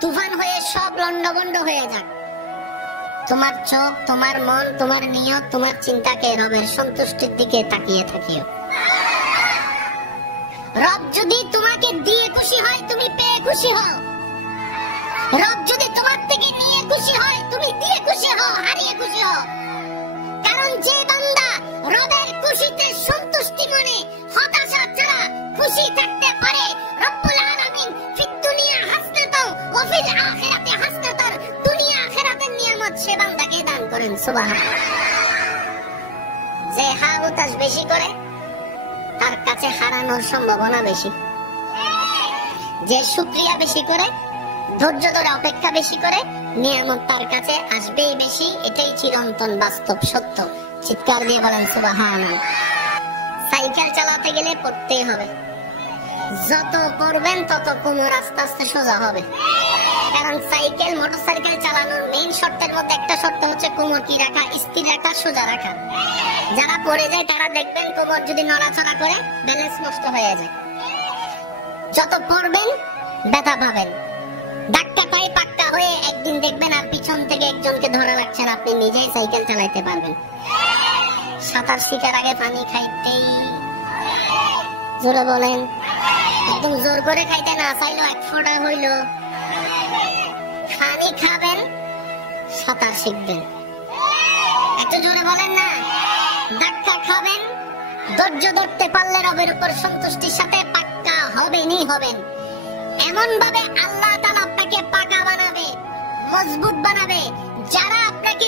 তুফান হয়ে সব লন্ডভন্ড হয়ে যাক, তোমার চোখ, তোমার মন, তোমার নিয়ত, তোমার চিন্তাকে রবের সন্তুষ্টির দিকে তাকিয়ে থাকিও। রব যদি তোমাকে দিয়ে খুশি হয়, তুমি পেয়ে খুশি হও। রব যদি তোমার থেকে নিয়ে খুশি হয়, তুমি দিয়ে খুশি হও, হারিয়ে খুশি হও। কারণ যে বান্দা রবের খুশিতে সন্তুষ্টি মনে হতাশা ছাড়া খুশি থাকতে পারে, রব্বুল আলামিন ফিদ দুনিয়া হাসনাতাও ওয়া ফিল আখিরাতি হাসনাতান, দুনিয়া আখিরাতের নিয়ামত সে বান্দাকে দান করেন। সুবহানাল্লাহ। যে হাউতাস বেশি করে তার কাছে হারানোর সম্ভাবনা বেশি। যে শুকরিয়া বেশি করে, ধৈর্য ধরে অপেক্ষা বেশি করে, নিয়ামত তার কাছে আসবেই বেশি। এটাই চিরন্তন বাস্তব সত্য। চিৎকার দিয়ে বলেন সুবহানাল্লাহ। সাইকেল চালাতে গেলে পড়তেই হবে। যত পড়বেন তত কোমর আস্তে আস্তে সোজা হবে। কারণ সাইকেল, মোটরসাইকেল চালানোর মেইন শর্তের মধ্যে একটা শর্ত হচ্ছে কোমর কি রাখা, স্থির রাখা, সোজা রাখা। যারা পড়ে যায় তারা দেখবেন কোমর যদি নড়াচড়া করে ব্যালেন্স নষ্ট হয়ে যায়। যত পড়বেন ব্যথা পাবেন। ধাক্কা পায়ে পাক্কা হয়ে একদিন দেখবেন আর পিছন থেকে একজনকে ধরা লাগছেন, আপনি নিজেই সাইকেল চালাইতে পারবেন। সাঁতার শিখার আগে পানি খাইতেই, জোরে বলেন, একদম জোর করে খাইতে না চাইলো, এক ফোঁটা হইল পানি খাবেন, সাঁতার শিখবেন। একটু জোরে বলেন না। ধাক্কা খাবেন, ধৈর্য ধরতে পারলে রবের উপর সন্তুষ্টির সাথে পাক্কা হবেনই হবেন। এমন ভাবে আল্লাহ তাআলা আপনাকে পাকা বানাবে, মজবুত বানাবে, যারা আপনাকে